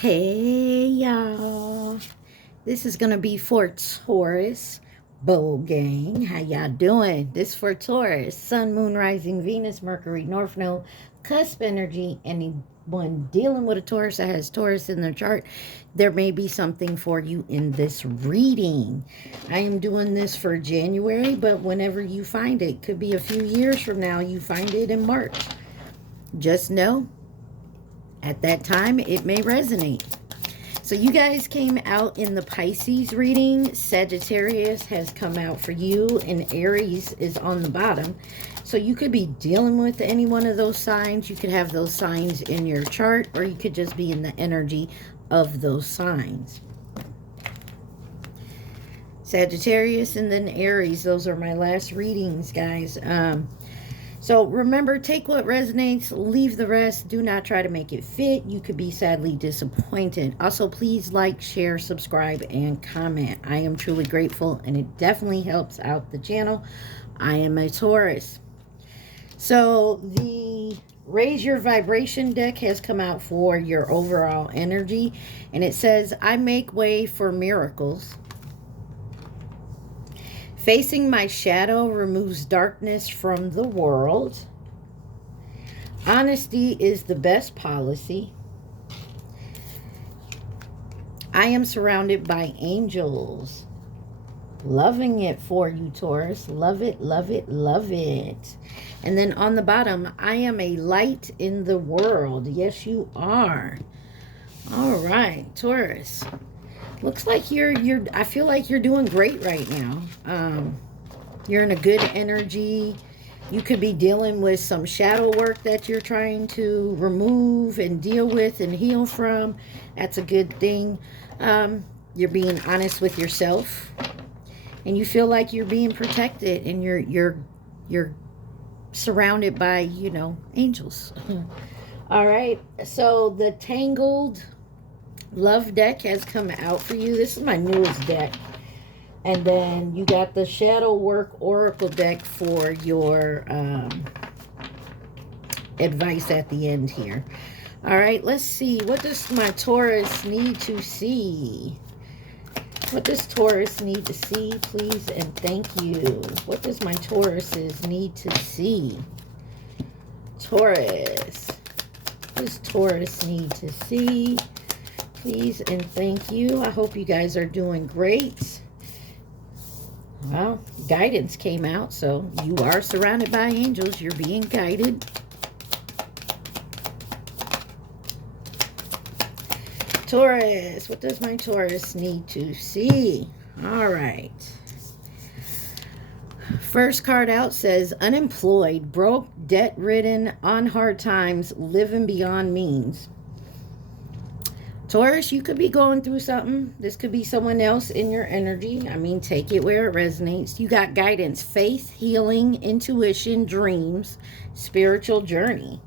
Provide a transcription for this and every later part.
Hey y'all, this is gonna be for Taurus Bowl Gang. How y'all doing? This for Taurus, Sun, Moon, Rising, Venus, Mercury, North Node, Cusp energy. Anyone dealing with a Taurus that has Taurus in their chart, there may be something for you in this reading. I am doing this for January, but whenever you find it, could be a few years from now, you find it in March. Just know at that time it may resonate. So you guys came out in the Pisces reading. Sagittarius has come out for you, and Aries is on the bottom. So you could be dealing with any one of those signs. You could have those signs in your chart, or you could just be in the energy of those signs. Sagittarius and then Aries. Those are my last readings, guys. So remember, take what resonates, leave the rest. Do not try to make it fit. You could be sadly disappointed. Also, please like, share, subscribe, and comment. I am truly grateful, and it definitely helps out the channel. I am a Taurus. So the Raise Your Vibration deck has come out for your overall energy, and it says, I make way for miracles. Facing my shadow removes darkness from the world. Honesty is the best policy. I am surrounded by angels. Loving it for you, Taurus. Love it, love it, love it. And then on the bottom, I am a light in the world. Yes, you are. All right, Taurus. Looks like I feel like you're doing great right now. You're in a good energy. You could be dealing with some shadow work that you're trying to remove and deal with and heal from. That's a good thing. You're being honest with yourself, and you feel like you're being protected, and you're surrounded by, you know, angels. All right. So the Tangled Love deck has come out for you. This is my newest deck. And then you got the Shadow Work Oracle deck for your advice at the end here. All right, let's see. What does my Taurus need to see? What does Taurus need to see, please? And thank you. What does my Tauruses need to see? Taurus. What does Taurus need to see? Please and thank you. I hope you guys are doing great. Well, guidance came out, so you are surrounded by angels. You're being guided. Taurus, what does my Taurus need to see? All right. First card out says, unemployed, broke, debt-ridden, on hard times, living beyond means. Taurus, you could be going through something. This could be someone else in your energy. I mean, take it where it resonates. You got guidance, faith, healing, intuition, dreams, spiritual journey.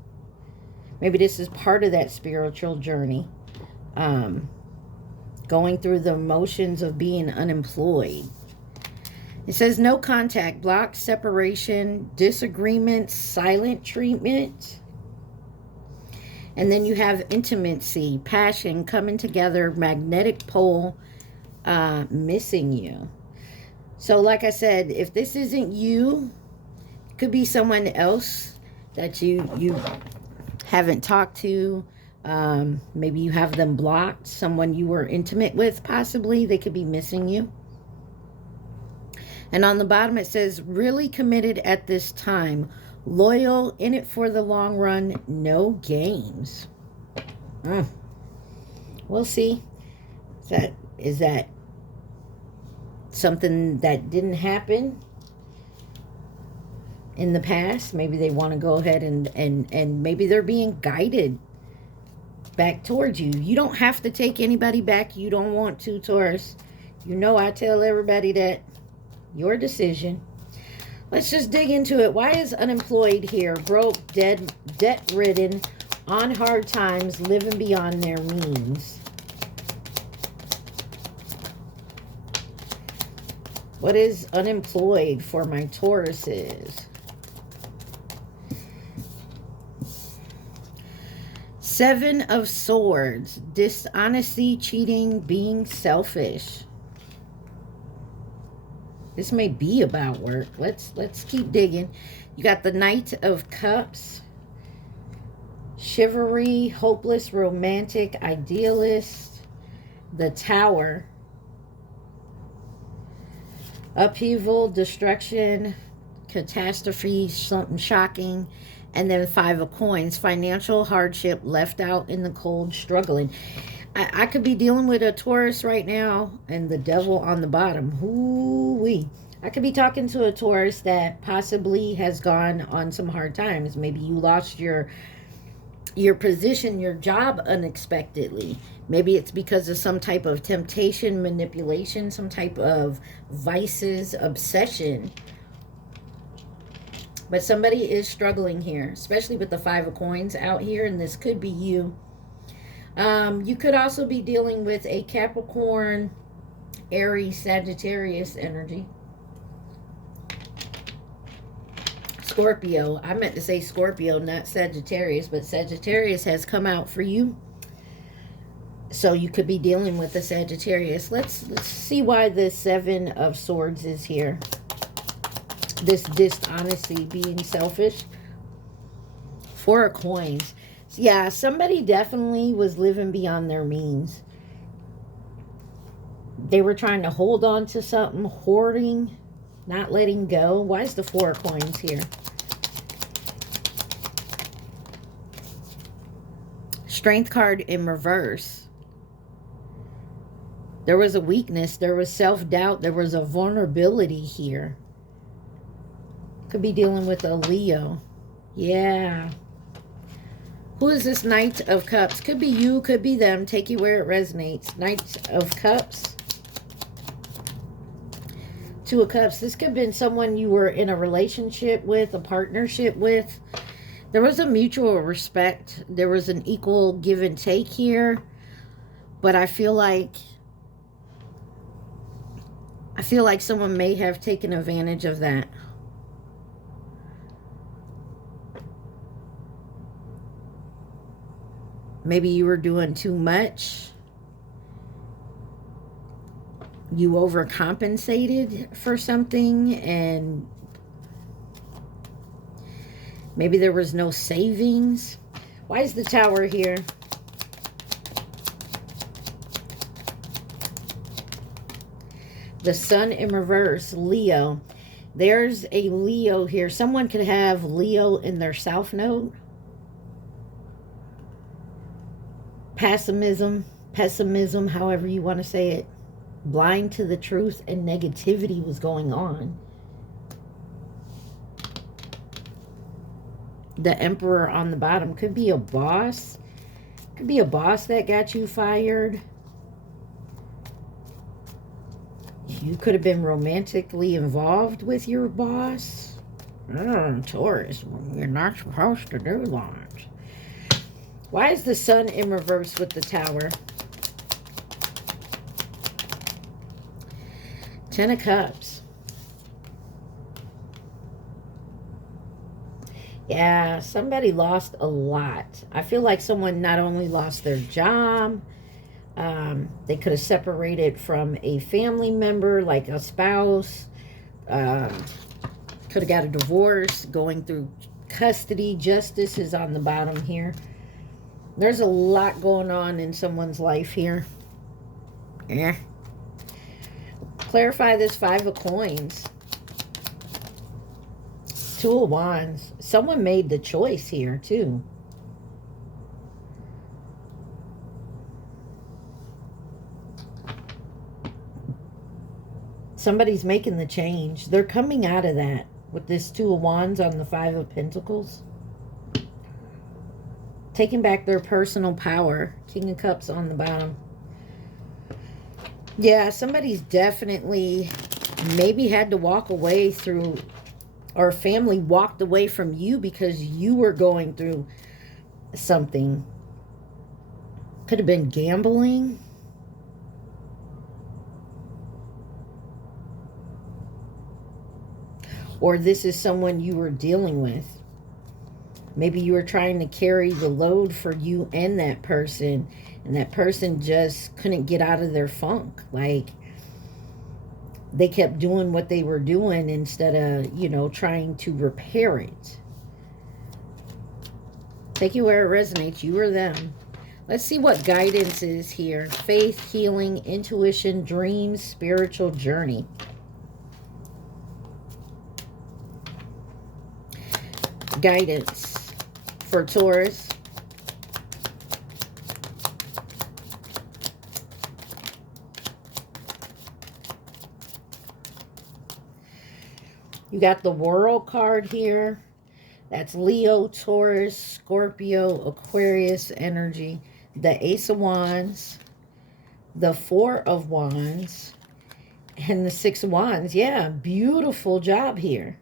Maybe this is part of that spiritual journey. Going through the emotions of being unemployed. It says no contact, block, separation, disagreement, silent treatment. And then you have intimacy, passion, coming together, magnetic pole, missing you. So like I said, if this isn't you, it could be someone else that you haven't talked to. Maybe you have them blocked. Someone you were intimate with, possibly. They could be missing you. And on the bottom it says, really committed at this time. Loyal, in it for the long run, no games. We'll see. Is that something that didn't happen in the past? Maybe they want to go ahead and maybe they're being guided back towards you. You don't have to take anybody back you don't want to, Taurus. You know I tell everybody that. Your decision. Let's just dig into it. Why is unemployed here? Broke, debt-ridden, on hard times, living beyond their means. What is unemployed for my Tauruses? Seven of Swords. Dishonesty, cheating, being selfish. This may be about work. Let's keep digging. You got the Knight of Cups. Chivalry, hopeless, romantic, idealist. The Tower. Upheaval, destruction, catastrophe, something shocking. And then Five of Coins, financial hardship, left out in the cold, struggling. I could be dealing with a Taurus right now and the Devil on the bottom. Hoo-wee. I could be talking to a Taurus that possibly has gone on some hard times. Maybe you lost your position, your job unexpectedly. Maybe it's because of some type of temptation, manipulation, some type of vices, obsession. But somebody is struggling here, especially with the Five of Coins out here, and this could be you. You could also be dealing with a Capricorn, Aries, Sagittarius energy. Scorpio. I meant to say Scorpio, not Sagittarius, but Sagittarius has come out for you. So you could be dealing with a Sagittarius. Let's see why the Seven of Swords is here. This dishonesty, being selfish. Four of Coins. Yeah, somebody definitely was living beyond their means. They were trying to hold on to something, hoarding, not letting go. Why is the Four of Coins here? Strength card in reverse. There was a weakness. There was self-doubt. There was a vulnerability here. Could be dealing with a Leo. Yeah. Who is this Knight of Cups? Could be you, could be them. Take you where it resonates. Knight of Cups. Two of Cups. This could have been someone you were in a relationship with, a partnership with. There was a mutual respect. There was an equal give and take here. But I feel like someone may have taken advantage of that. Maybe you were doing too much. You overcompensated for something, and maybe there was no savings. Why is the Tower here? The Sun in reverse, Leo. There's a Leo here. Someone could have Leo in their South Node. Pessimism, however you want to say it. Blind to the truth, and negativity was going on. The Emperor on the bottom could be a boss. Could be a boss that got you fired. You could have been romantically involved with your boss. Taurus, you're not supposed to do that. Why is the Sun in reverse with the Tower? Ten of Cups. Yeah, somebody lost a lot. I feel like someone not only lost their job, they could have separated from a family member, like a spouse. Could have got a divorce, going through custody. Justice is on the bottom here. There's a lot going on in someone's life here. Yeah. Clarify this Five of Coins. Two of Wands. Someone made the choice here, too. Somebody's making the change. They're coming out of that with this Two of Wands on the Five of Pentacles. Taking back their personal power. King of Cups on the bottom. Yeah, somebody's definitely maybe had to walk away through, or family walked away from you because you were going through something. Could have been gambling. Or this is someone you were dealing with. Maybe you were trying to carry the load for you and that person just couldn't get out of their funk. Like, they kept doing what they were doing instead of, trying to repair it. Take you where it resonates, you or them. Let's see what guidance is here. Faith, healing, intuition, dreams, spiritual journey. Guidance for Taurus. You got the World card here. That's Leo, Taurus, Scorpio, Aquarius energy. The Ace of Wands, the Four of Wands, and the Six of Wands. Yeah, beautiful job here.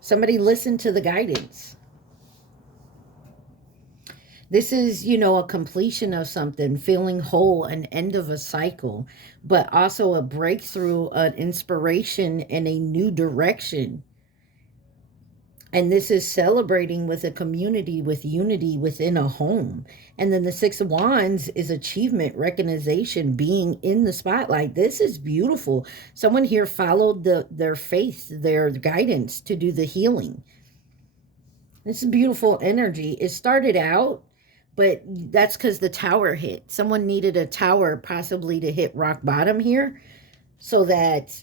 Somebody listen to the guidance. This is, a completion of something, feeling whole, an end of a cycle, but also a breakthrough, an inspiration, and a new direction. And this is celebrating with a community, with unity within a home. And then the Six of Wands is achievement, recognition, being in the spotlight. This is beautiful. Someone here followed their faith, their guidance to do the healing. This is beautiful energy. It started out, but that's because the tower hit. Someone needed a tower possibly to hit rock bottom here so that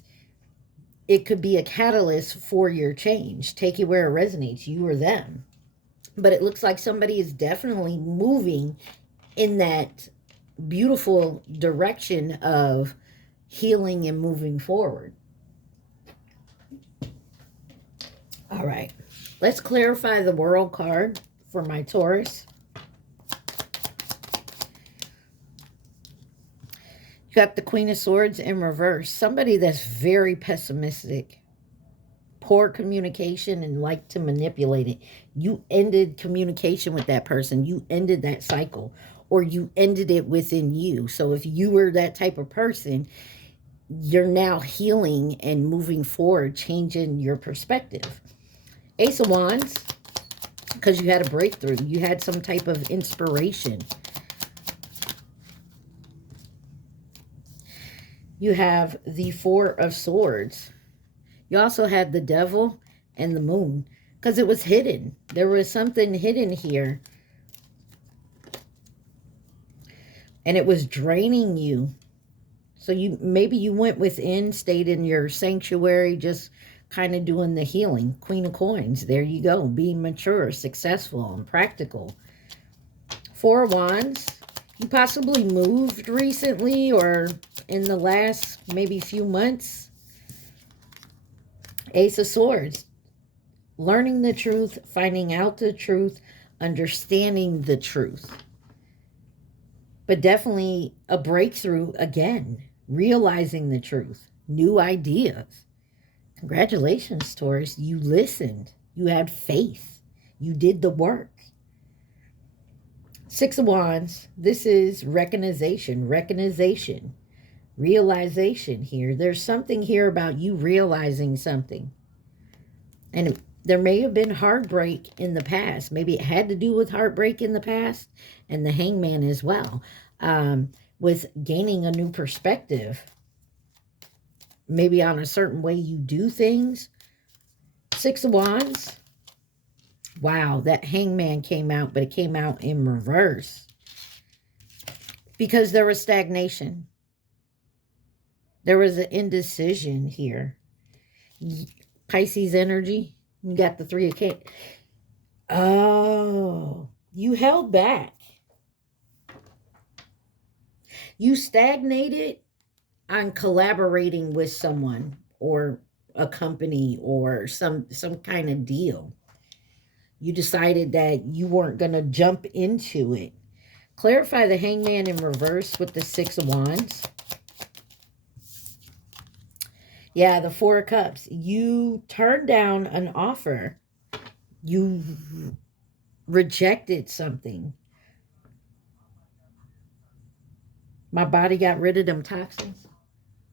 it could be a catalyst for your change. Take it where it resonates, you or them. But it looks like somebody is definitely moving in that beautiful direction of healing and moving forward. All right. Let's clarify the World card for my Taurus. You got the Queen of Swords in reverse. Somebody that's very pessimistic. Poor communication and like to manipulate it. You ended communication with that person. You ended that cycle. Or you ended it within you. So if you were that type of person, you're now healing and moving forward, changing your perspective. Ace of Wands, because you had a breakthrough. You had some type of inspiration. You have the Four of Swords. You also had the Devil and the Moon, because it was hidden. There was something hidden here. And it was draining you. So maybe you went within, stayed in your sanctuary, just kind of doing the healing. Queen of Coins, there you go. Being mature, successful, and practical. Four of Wands. You possibly moved recently or in the last maybe few months. Ace of Swords. Learning the truth, finding out the truth, understanding the truth. But definitely a breakthrough again. Realizing the truth. New ideas. Congratulations, Taurus. You listened. You had faith. You did the work. Six of Wands. This is recognition. Realization here. There's something here about you realizing something. And there may have been heartbreak in the past. Maybe it had to do with heartbreak in the past. And the Hangman as well. With gaining a new perspective. Maybe on a certain way you do things. Six of Wands. Wow, that Hangman came out, but it came out in reverse. Because there was stagnation. There was an indecision here. Pisces energy. You got the Three of Cups. Oh, you held back. You stagnated on collaborating with someone or a company or some kind of deal. You decided that you weren't going to jump into it. Clarify the Hangman in reverse with the Six of Wands. Yeah, the Four of Cups. You turned down an offer. You rejected something. My body got rid of them toxins.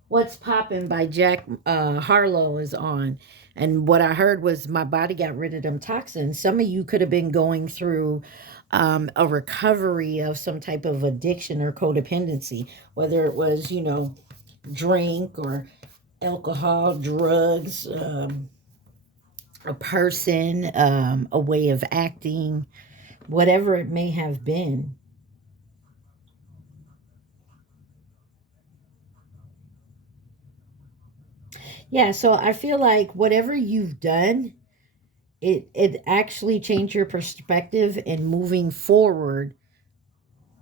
What's Poppin' by Jack Harlow is on. And what I heard was my body got rid of them toxins. Some of you could have been going through a recovery of some type of addiction or codependency, whether it was, you know, drink or alcohol, drugs, a person, a way of acting, whatever it may have been. Yeah, so I feel like whatever you've done, it actually changed your perspective and moving forward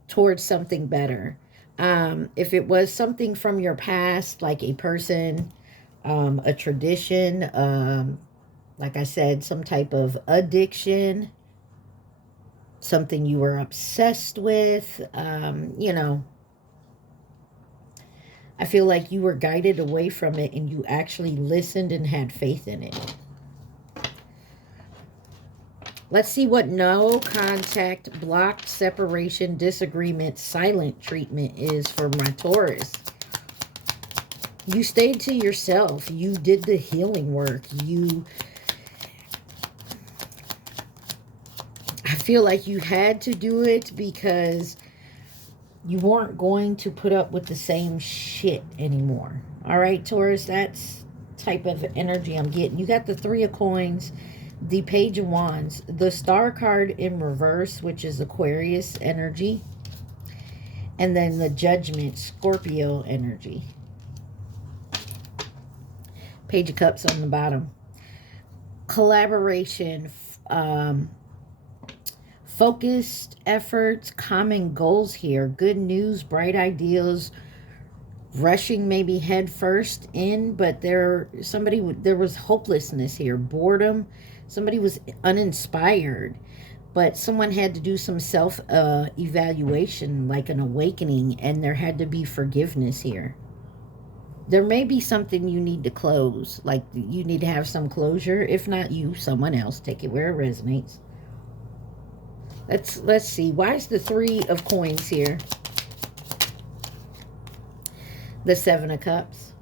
towards something better. If it was something from your past, like a person, a tradition, like I said, some type of addiction, something you were obsessed with, you know, I feel like you were guided away from it and you actually listened and had faith in it. Let's see what no contact, blocked, separation, disagreement, silent treatment is for my Taurus. You stayed to yourself. You did the healing work. I feel like you had to do it because you weren't going to put up with the same shit anymore. All right, Taurus, that's type of energy I'm getting. You got the Three of Coins, the Page of Wands, the Star card in reverse, which is Aquarius energy, and then the Judgment, Scorpio energy. Page of Cups on the bottom. Collaboration, focused efforts, common goals here, good news, bright ideas, rushing maybe head first in, but there was hopelessness here, boredom, somebody was uninspired, but someone had to do some self evaluation, like an awakening, and there had to be forgiveness here. There may be something you need to close, like you need to have some closure. If not you, someone else. Take it where it resonates. Let's see. Why is the Three of Coins here? The Seven of Cups.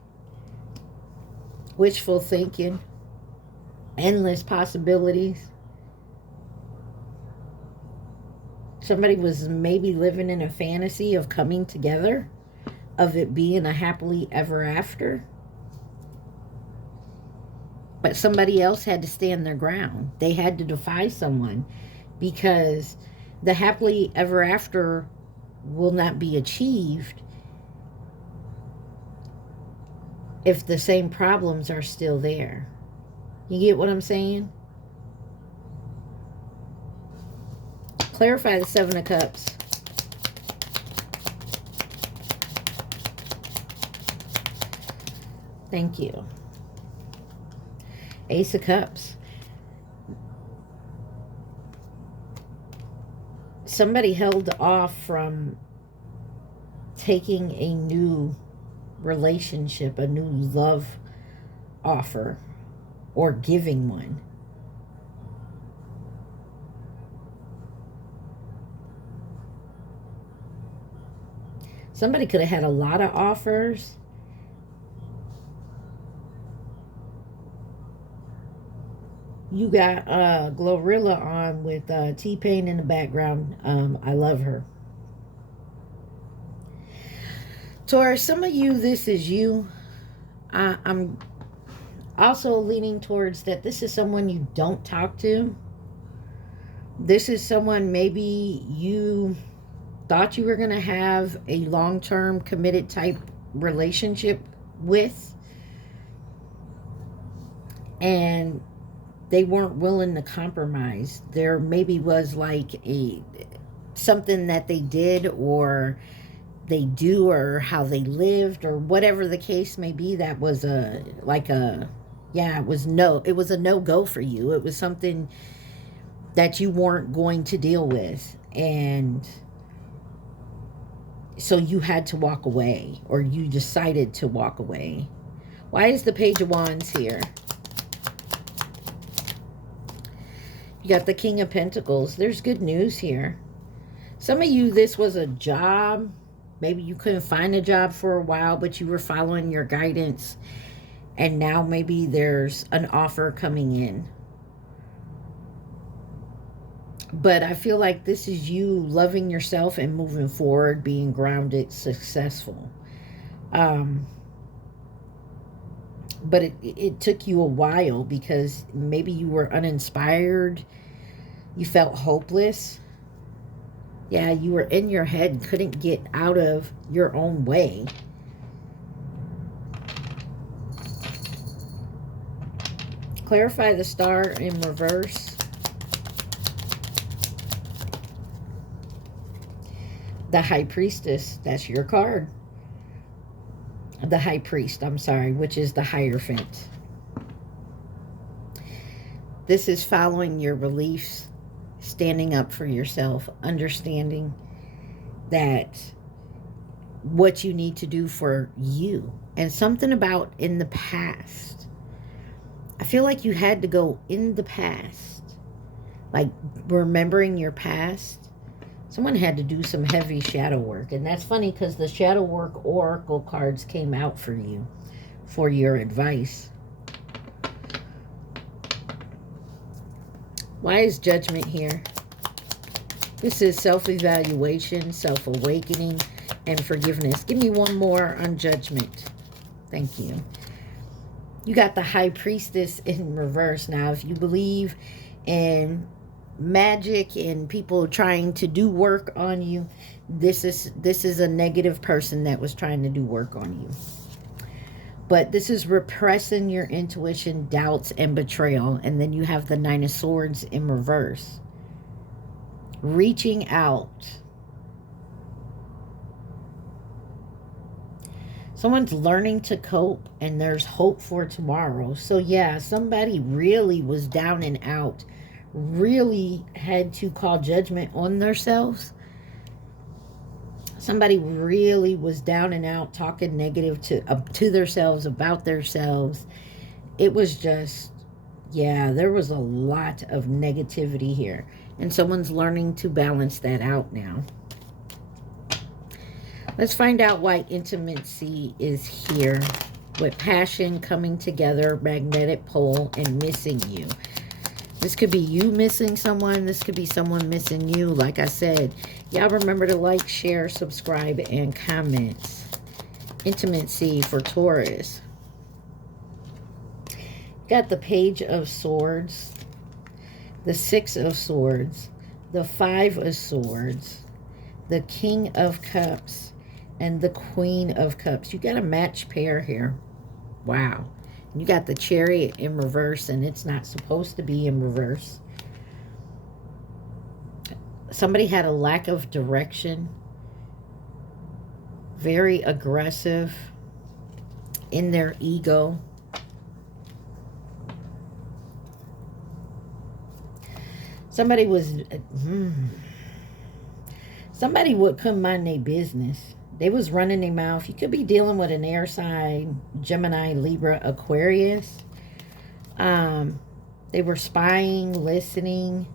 Wishful thinking. Endless possibilities. Somebody was maybe living in a fantasy of coming together, of it being a happily ever after. But somebody else had to stand their ground. They had to defy someone, because the happily ever after will not be achieved if the same problems are still there. You get what I'm saying? Clarify the Seven of Cups. Thank you. Ace of Cups. Somebody held off from taking a new relationship, a new love offer, or giving one. Somebody could have had a lot of offers. You got Glorilla on with T-Pain in the background. I love her. Taurus, some of you, this is you. I'm also leaning towards that this is someone you don't talk to. This is someone maybe you thought you were going to have a long-term committed type relationship with, and they weren't willing to compromise. There maybe was like something that they did or they do, or how they lived, or whatever the case may be, that was it was a no-go for you. It was something that you weren't going to deal with, and so you had to walk away, or you decided to walk away. Why is the Page of Wands here? You got the King of Pentacles. There's good news here. Some of you, this was a job. Maybe you couldn't find a job for a while, but you were following your guidance, And now maybe there's an offer coming in. But I feel like this is you loving yourself and moving forward, being grounded, successful. But it took you a while because maybe you were uninspired. You felt hopeless. Yeah, you were in your head, couldn't get out of your own way. Clarify the star in reverse. The High Priestess, that's your card. The High Priest, I'm sorry, which is the Hierophant. This is following your beliefs, standing up for yourself, understanding that what you need to do for you. And something about in the past. I feel like you had to go in the past. Like remembering your past. Someone had to do some heavy shadow work. And that's funny because the shadow work oracle cards came out for you for your advice. Why is Judgment here? This is self-evaluation, self-awakening, and forgiveness. Give me one more on Judgment. Thank you. You got the High Priestess in reverse. Now, if you believe in magic and people trying to do work on you, this is a negative person that was trying to do work on you. But this is repressing your intuition, doubts, and betrayal. And then you have the Nine of Swords in reverse. Reaching out. Someone's learning to cope, and there's hope for tomorrow. So yeah, somebody really was down and out, really had to call judgment on themselves. Somebody really was down and out, talking negative to themselves, about themselves. It was just, yeah, there was a lot of negativity here. And someone's learning to balance that out now. Let's find out why intimacy is here. With passion, coming together, magnetic pole, and missing you. This could be you missing someone. This could be someone missing you. Like I said, y'all remember to like, share, subscribe, and comment. Intimacy for Taurus. Got the Page of Swords, the Six of Swords, the Five of Swords, the King of Cups, and the Queen of Cups. You got a match pair here. Wow. You got the Chariot in reverse, and it's not supposed to be in reverse. Somebody had a lack of direction. Very aggressive in their ego. Somebody was... Somebody couldn't mind their business. They was running their mouth. You could be dealing with an air sign, Gemini, Libra, Aquarius. They were spying, listening,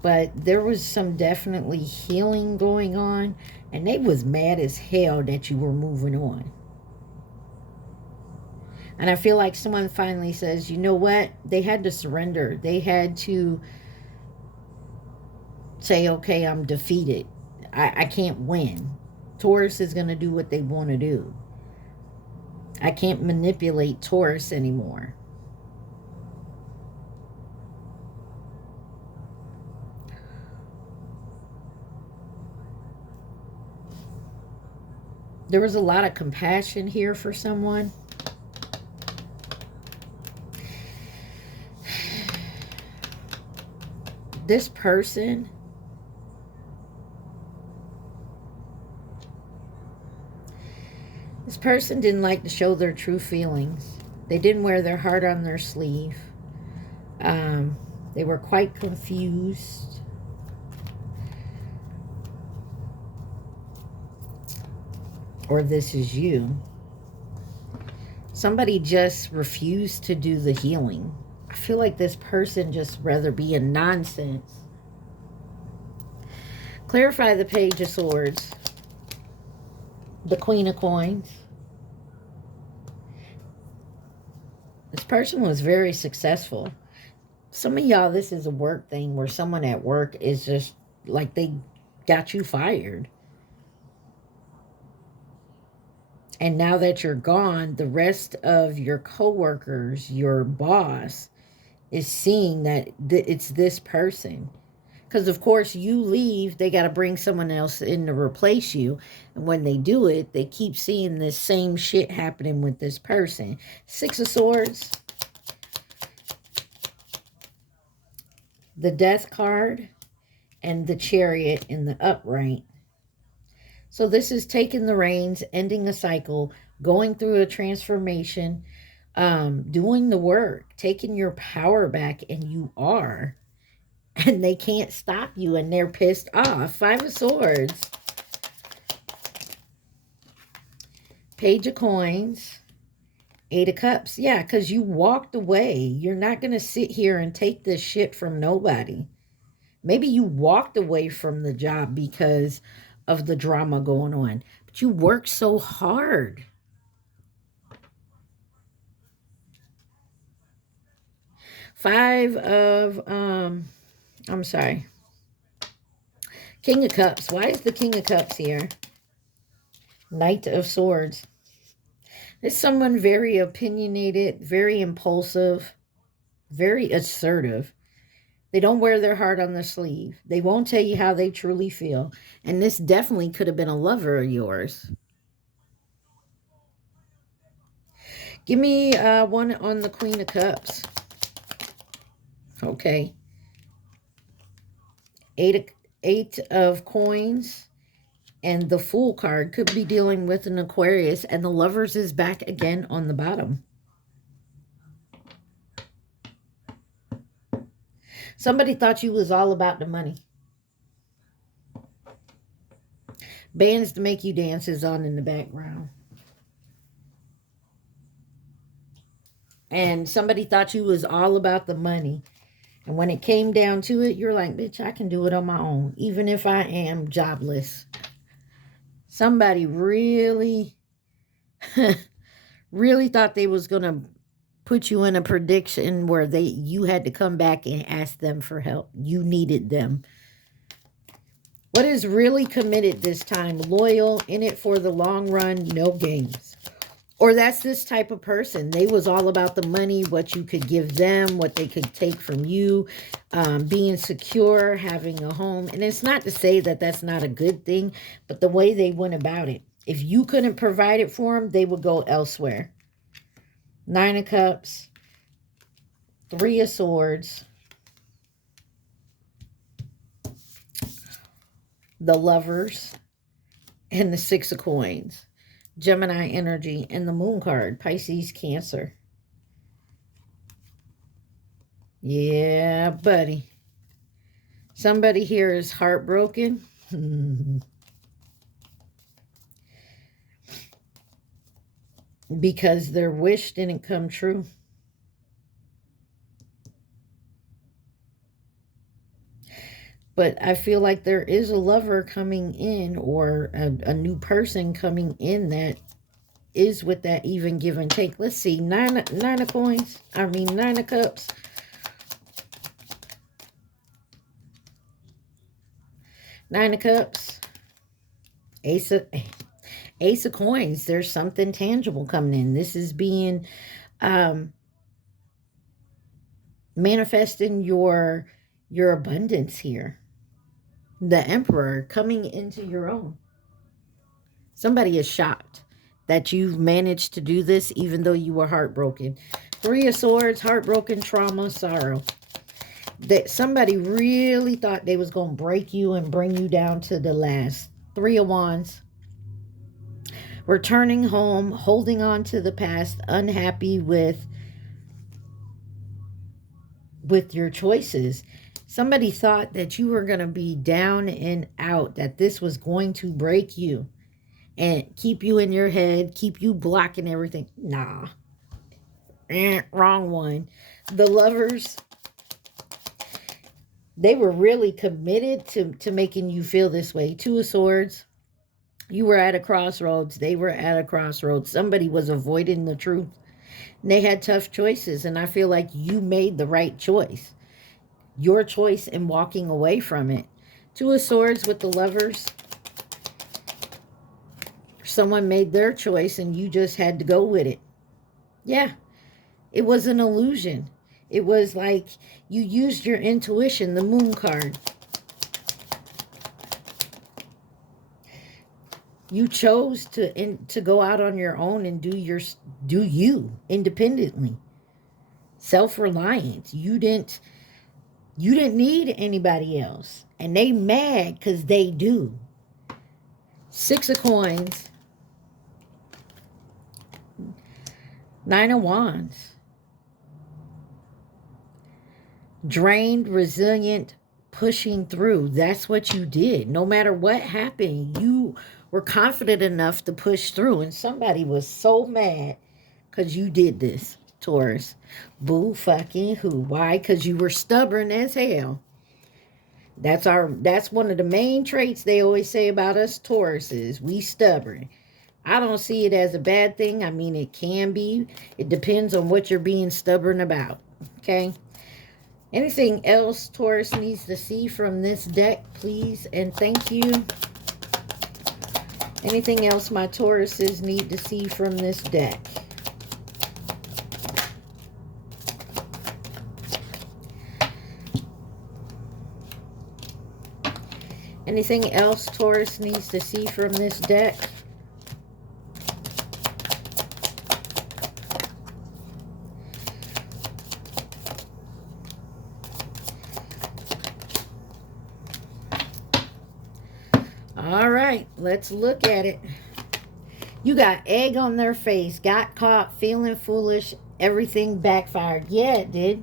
but there was some definitely healing going on, and they was mad as hell that you were moving on. And I feel like someone finally says, you know what? They had to surrender. They had to say, okay, I'm defeated. I can't win. Taurus is going to do what they want to do. I can't manipulate Taurus anymore. There was a lot of compassion here for someone. This person... This person didn't like to show their true feelings. They didn't wear their heart on their sleeve. They were quite confused. Or this is you. Somebody just refused to do the healing. I feel like this person just rather be in nonsense. Clarify the Page of Swords. The Queen of Coins. This person was very successful. Some of y'all, this is a work thing where someone at work is just like they got you fired. And now that you're gone, the rest of your coworkers, your boss, is seeing that it's this person. Because, of course, you leave, they got to bring someone else in to replace you. And when they do it, they keep seeing this same shit happening with this person. Six of Swords. The Death card. And the Chariot in the upright. So this is taking the reins, ending a cycle, going through a transformation, doing the work, taking your power back, and you are. And they can't stop you, and they're pissed off. Five of Swords. Page of Coins. Eight of Cups. Yeah, because you walked away. You're not going to sit here and take this shit from nobody. Maybe you walked away from the job because of the drama going on. But you worked so hard. Five of, I'm sorry. King of Cups. Why is the King of Cups here? Knight of Swords. It's someone very opinionated, very impulsive, very assertive. They don't wear their heart on their sleeve. They won't tell you how they truly feel. And this definitely could have been a lover of yours. Give me one on the Queen of Cups. Okay. Eight of Coins. And the Fool card could be dealing with an Aquarius. And the Lovers is back again on the bottom. Somebody thought you was all about the money. Bands to make you dance is on in the background. And somebody thought you was all about the money. And when it came down to it, you're like, bitch, I can do it on my own, even if I am jobless. Somebody really, really thought they was going to put you in a prediction where you had to come back and ask them for help. You needed them. What is really committed this time? Loyal, in it for the long run, no games. Or that's this type of person. They was all about the money, what you could give them, what they could take from you, being secure, having a home. And it's not to say that that's not a good thing, but the way they went about it. If you couldn't provide it for them, they would go elsewhere. Nine of Cups, Three of Swords, the Lovers, and the Six of Coins. Gemini energy, and the Moon card, Pisces, Cancer. Yeah, buddy. Somebody here is heartbroken. Because their wish didn't come true. But I feel like there is a lover coming in, or a new person coming in that is with that even give and take. Let's see. Nine of Coins. I mean, Nine of Cups. Nine of Cups. Ace of Coins. There's something tangible coming in. This is being manifesting your abundance here. The Emperor coming into your own. Somebody is shocked that you've managed to do this even though you were heartbroken. Three of Swords, heartbroken, trauma, sorrow. That somebody really thought they was going to break you and bring you down to the last. Three of Wands. Returning home, holding on to the past, unhappy with your choices. Somebody thought that you were going to be down and out, that this was going to break you and keep you in your head, keep you blocking everything. Nah. Wrong one. The Lovers, they were really committed to making you feel this way. Two of Swords. You were at a crossroads. They were at a crossroads. Somebody was avoiding the truth. And they had tough choices, and I feel like you made the right choice. Your choice in walking away from it. Two of Swords with the Lovers. Someone made their choice and you just had to go with it. Yeah, it was an illusion. It was like you used your intuition, the Moon card. You chose to go out on your own and do you independently. Self-reliant. You didn't need anybody else. And they mad because they do. Six of Coins. Nine of Wands. Drained, resilient, pushing through. That's what you did. No matter what happened, you were confident enough to push through. And somebody was so mad because you did this, Taurus. Boo fucking who? Why? Because you were stubborn as hell. That's one of the main traits they always say about us Tauruses. We stubborn. I don't see it as a bad thing. I mean, it can be. It depends on what you're being stubborn about. Okay? Anything else Taurus needs to see from this deck, please and thank you. Anything else my Tauruses need to see from this deck? Anything else Taurus needs to see from this deck? All right, let's look at it. You got egg on their face, got caught, feeling foolish, everything backfired. Yeah, it did.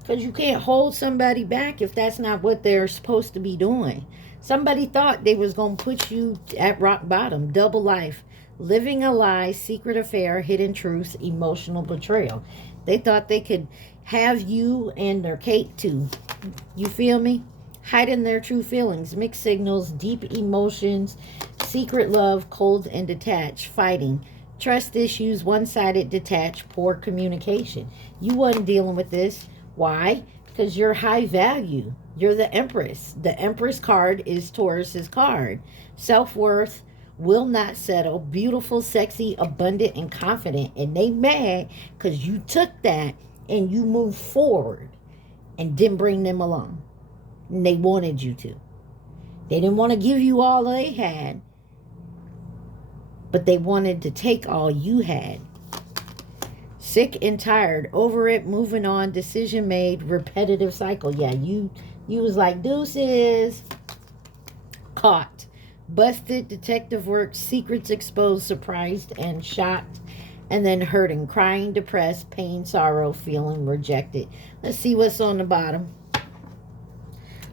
Because you can't hold somebody back if that's not what they're supposed to be doing. Somebody thought they was going to put you at rock bottom. Double life. Living a lie, secret affair, hidden truth, emotional betrayal. They thought they could have you and their cake too. You feel me? Hiding their true feelings, mixed signals, deep emotions, secret love, cold and detached, fighting, trust issues, one-sided, detached, poor communication. You wasn't dealing with this. Why? Because you're high value. You're the Empress. The Empress card is Taurus's card. Self-worth, will not settle, beautiful, sexy, abundant, and confident. And they mad because you took that and you moved forward and didn't bring them along. And they wanted you to. They didn't want to give you all they had, but they wanted to take all you had. Sick and tired, over it, moving on, decision made, repetitive cycle. Yeah, you was like, deuces. Caught, busted, detective work, secrets exposed, surprised and shocked, and then hurting, crying, depressed, pain, sorrow, feeling rejected. Let's see what's on the bottom.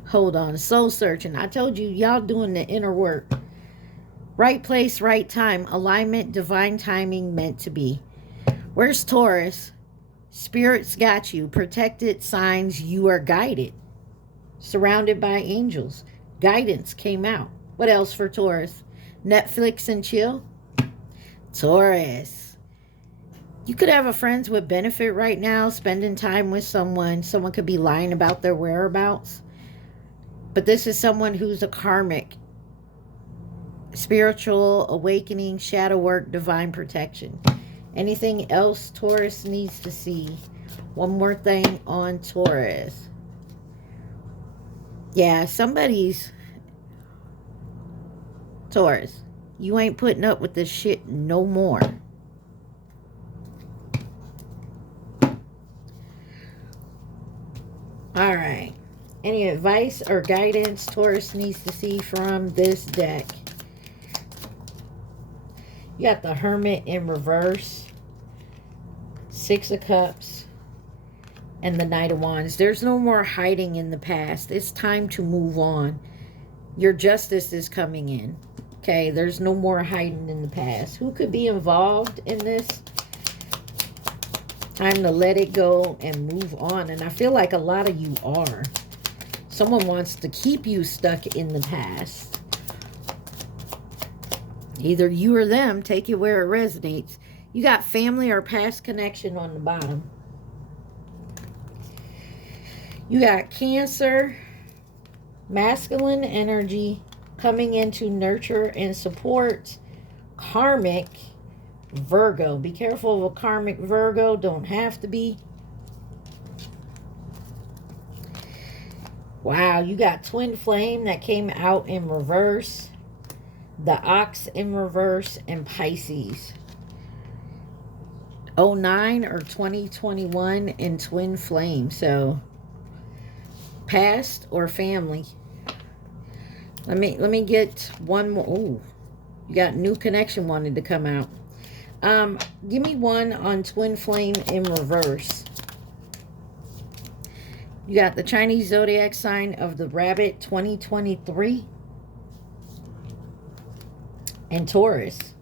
Hold on, soul searching. I told you, y'all doing the inner work. Right place, right time, alignment, divine timing, meant to be. Where's Taurus? Spirits got you. Protected, signs, you are guided. Surrounded by angels. Guidance came out. What else for Taurus? Netflix and chill. Taurus. You could have a friends with benefit right now, spending time with someone. Someone could be lying about their whereabouts. But this is someone who's a karmic. Spiritual awakening, shadow work, divine protection. Anything else Taurus needs to see? One more thing on Taurus. Yeah, somebody's... Taurus, you ain't putting up with this shit no more. All right. Any advice or guidance Taurus needs to see from this deck? You got the Hermit in reverse. Six of Cups. And the Knight of Wands. There's no more hiding in the past. It's time to move on. Your justice is coming in. Okay, there's no more hiding in the past. Who could be involved in this? Time to let it go and move on. And I feel like a lot of you are. Someone wants to keep you stuck in the past. Either you or them, take it where it resonates. You got family or past connection on the bottom. You got Cancer, masculine energy coming into nurture and support. Karmic, Virgo. Be careful of a karmic Virgo. Don't have to be. Wow, you got twin flame that came out in reverse. The ox in reverse and Pisces. 09 or 2021 in twin flame. So past or family. Let me get one more. Ooh, you got new connection wanted to come out. Give me one on twin flame in reverse. You got the Chinese zodiac sign of the rabbit 2023 and Taurus.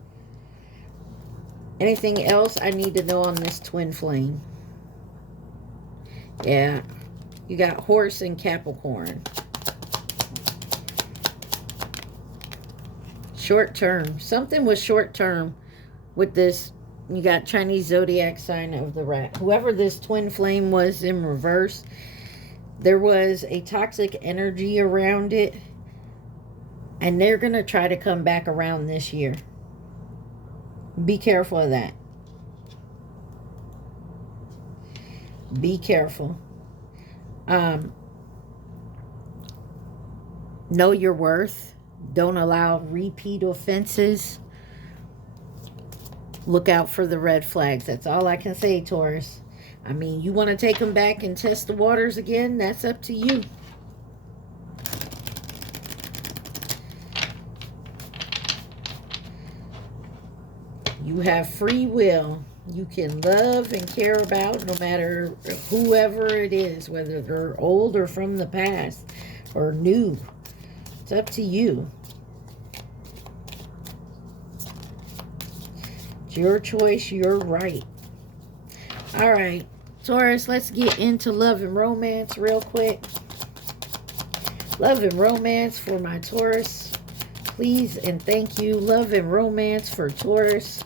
Anything else I need to know on this twin flame? Yeah. You got horse and Capricorn. Short term. Something was short term with this. You got Chinese zodiac sign of the rat. Whoever this twin flame was in reverse, there was a toxic energy around it. And they're going to try to come back around this year. Be careful of that. Be careful. Know your worth. Don't allow repeat offenses. Look out for the red flags. That's all I can say, Taurus. I mean, you want to take them back and test the waters again? That's up to you. You have free will. You can love and care about no matter whoever it is, whether they're old or from the past or new. It's up to you. It's your choice, your right. All right, Taurus, let's get into love and romance real quick. Love and romance for my Taurus. Please and thank you. Love and romance for Taurus.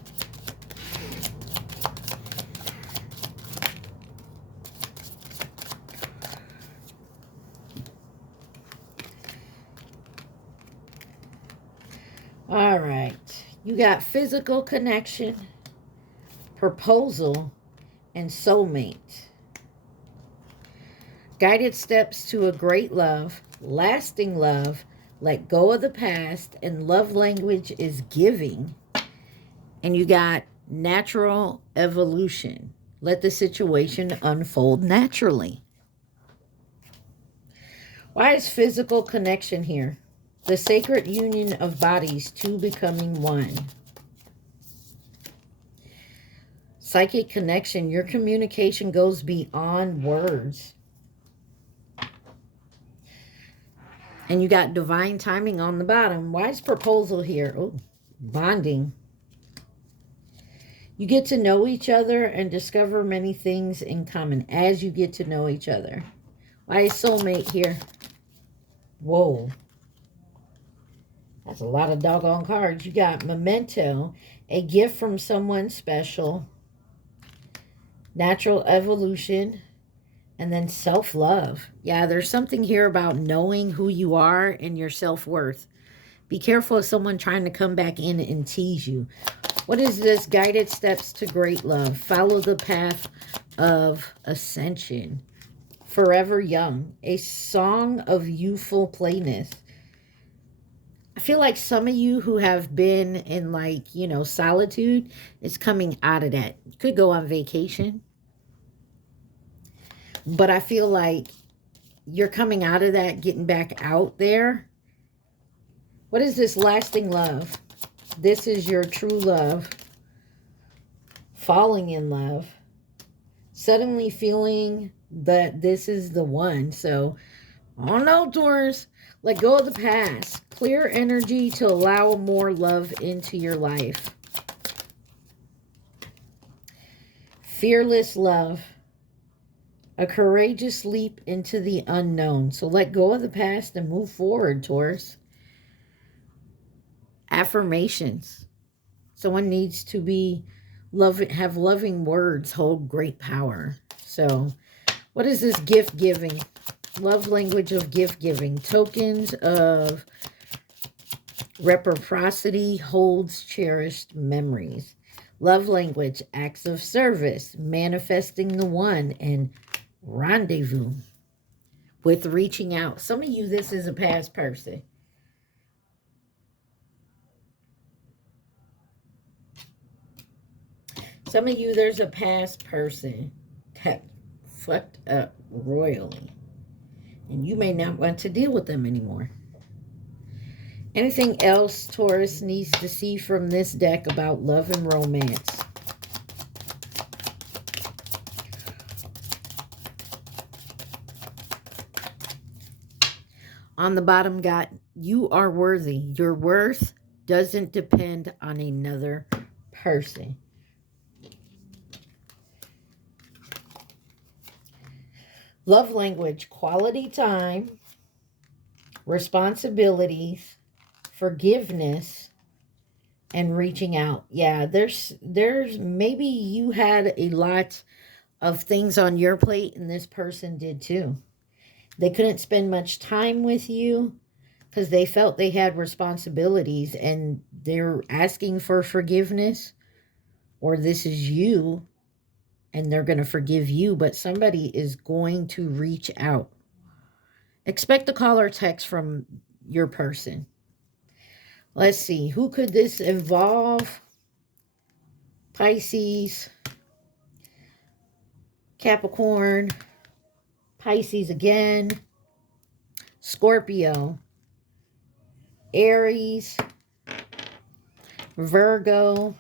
All right. You got physical connection, proposal, and soulmate. Guided steps to a great love, lasting love, let go of the past, and love language is giving. And you got natural evolution. Let the situation unfold naturally. Why is physical connection here? The sacred union of bodies, two becoming one. Psychic connection, your communication goes beyond words. And you got divine timing on the bottom. Why is proposal here? Oh, bonding. You get to know each other and discover many things in common as you get to know each other. Why is soulmate here? Whoa. That's a lot of doggone cards. You got memento, a gift from someone special, natural evolution, and then self-love. Yeah, there's something here about knowing who you are and your self-worth. Be careful of someone trying to come back in and tease you. What is this? Guided steps to great love. Follow the path of ascension. Forever young. A song of youthful plainness. I feel like some of you who have been in, like, you know, solitude is coming out of that. You could go on vacation. But I feel like you're coming out of that, getting back out there. What is this? Lasting love. This is your true love. Falling in love. Suddenly feeling that this is the one. So, oh no, Taurus. Let go of the past. Clear energy to allow more love into your life. Fearless love. A courageous leap into the unknown. So let go of the past and move forward, Taurus. Affirmations. Someone needs to be have loving words hold great power. So what is this gift giving? Love language of gift giving. Tokens of reciprocity holds cherished memories. Love language, acts of service, manifesting the one, and rendezvous with reaching out. Some of you, this is a past person. Some of you, there's a past person that fucked up royally. And you may not want to deal with them anymore. Anything else Taurus needs to see from this deck about love and romance? On the bottom, got you are worthy. Your worth doesn't depend on another person. Love language, quality time, responsibilities, forgiveness, and reaching out. Yeah, there's maybe you had a lot of things on your plate and this person did too. They couldn't spend much time with you because they felt they had responsibilities and they're asking for forgiveness, or this is you and they're going to forgive you, but somebody is going to reach out. Expect a call or text from your person. Let's see. Who could this involve? Pisces, Capricorn, Pisces again, Scorpio, Aries, Virgo,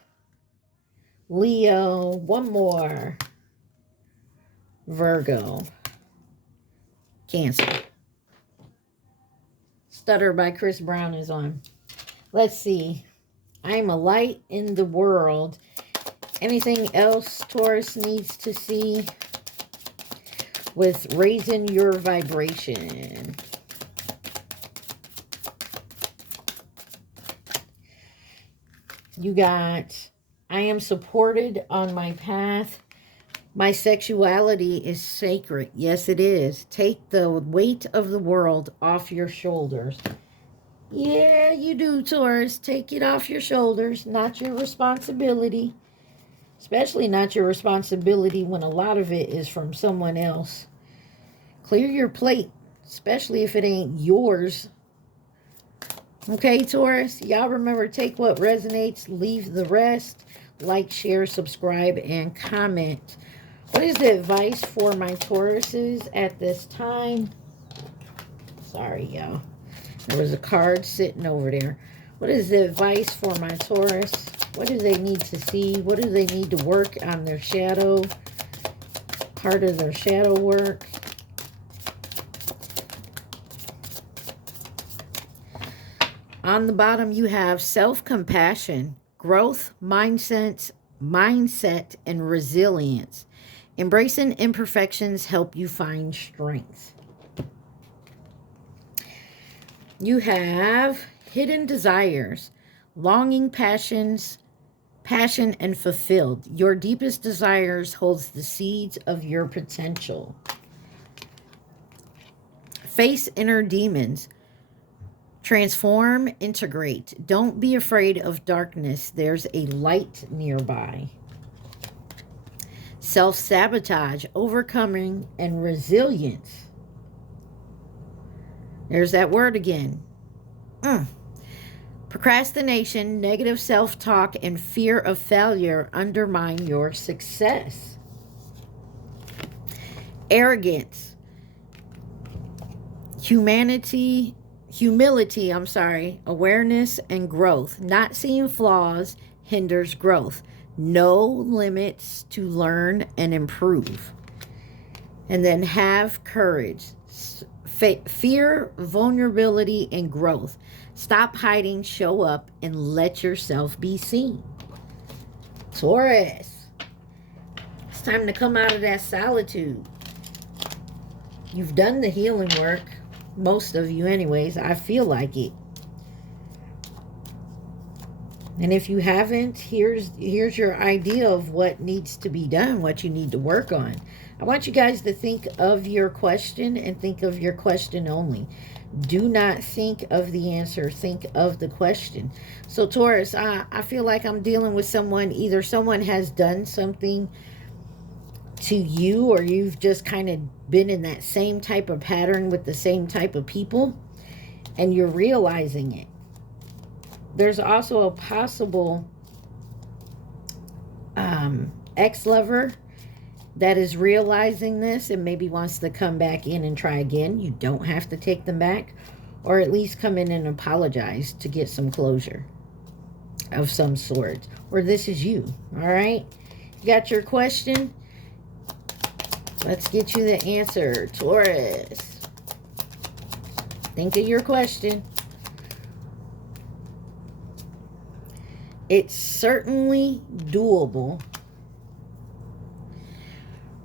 Leo, one more, Virgo, Cancer. Stutter by Chris Brown is on. Let's see. I'm a light in the world. Anything else Taurus needs to see with raising your vibration? You got, I am supported on my path. My sexuality is sacred. Yes, it is. Take the weight of the world off your shoulders. Yeah, you do, Taurus. Take it off your shoulders. Not your responsibility. Especially not your responsibility when a lot of it is from someone else. Clear your plate, especially if it ain't yours. Okay, Taurus? Y'all remember, take what resonates, leave the rest. Like, share, subscribe, and comment. What is the advice for my Tauruses at this time? Sorry, y'all. There was a card sitting over there. What is the advice for my Taurus? What do they need to see? What do they need to work on their shadow? Part of their shadow work. On the bottom, you have self-compassion, growth, mindset, and resilience. Embracing imperfections help you find strength. You have hidden desires, longing, passion and fulfilled. Your deepest desires holds the seeds of your potential. Face inner demons. Transform, integrate. Don't be afraid of darkness. There's a light nearby. Self-sabotage, overcoming, and resilience. There's that word again. Procrastination, negative self-talk, and fear of failure undermine your success. Arrogance. Humility, awareness and growth. Not seeing flaws hinders growth. No limits to learn and improve. And then have courage. Fear, vulnerability, and growth. Stop hiding, show up, and let yourself be seen. Taurus, it's time to come out of that solitude. You've done the healing work. Most of you anyways. I feel like it. And if you haven't, here's your idea of what needs to be done, what you need to work on. I want you guys to think of your question and think of your question only. Do not think of the answer. Think of the question. So Taurus, I feel like I'm dealing with someone. Either someone has done something to you, or you've just kind of been in that same type of pattern with the same type of people, and you're realizing it. There's also a possible ex-lover that is realizing this and maybe wants to come back in and try again. You don't have to take them back, or at least come in and apologize to get some closure of some sort. Or this is you. All right, you got your question. Let's get you the answer, Taurus. Think of your question. It's certainly doable.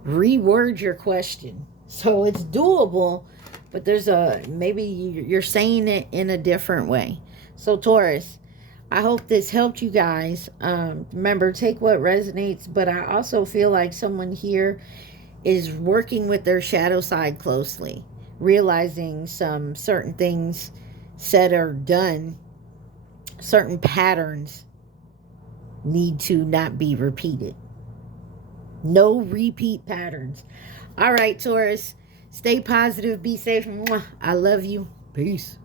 Reword your question. So it's doable, but there's maybe you're saying it in a different way. So Taurus, I hope this helped you guys. Remember, take what resonates, but I also feel like someone here is working with their shadow side closely, realizing some certain things said or done, certain patterns need to not be repeated. No repeat patterns. All right, Taurus, stay positive, be safe. I love you. Peace.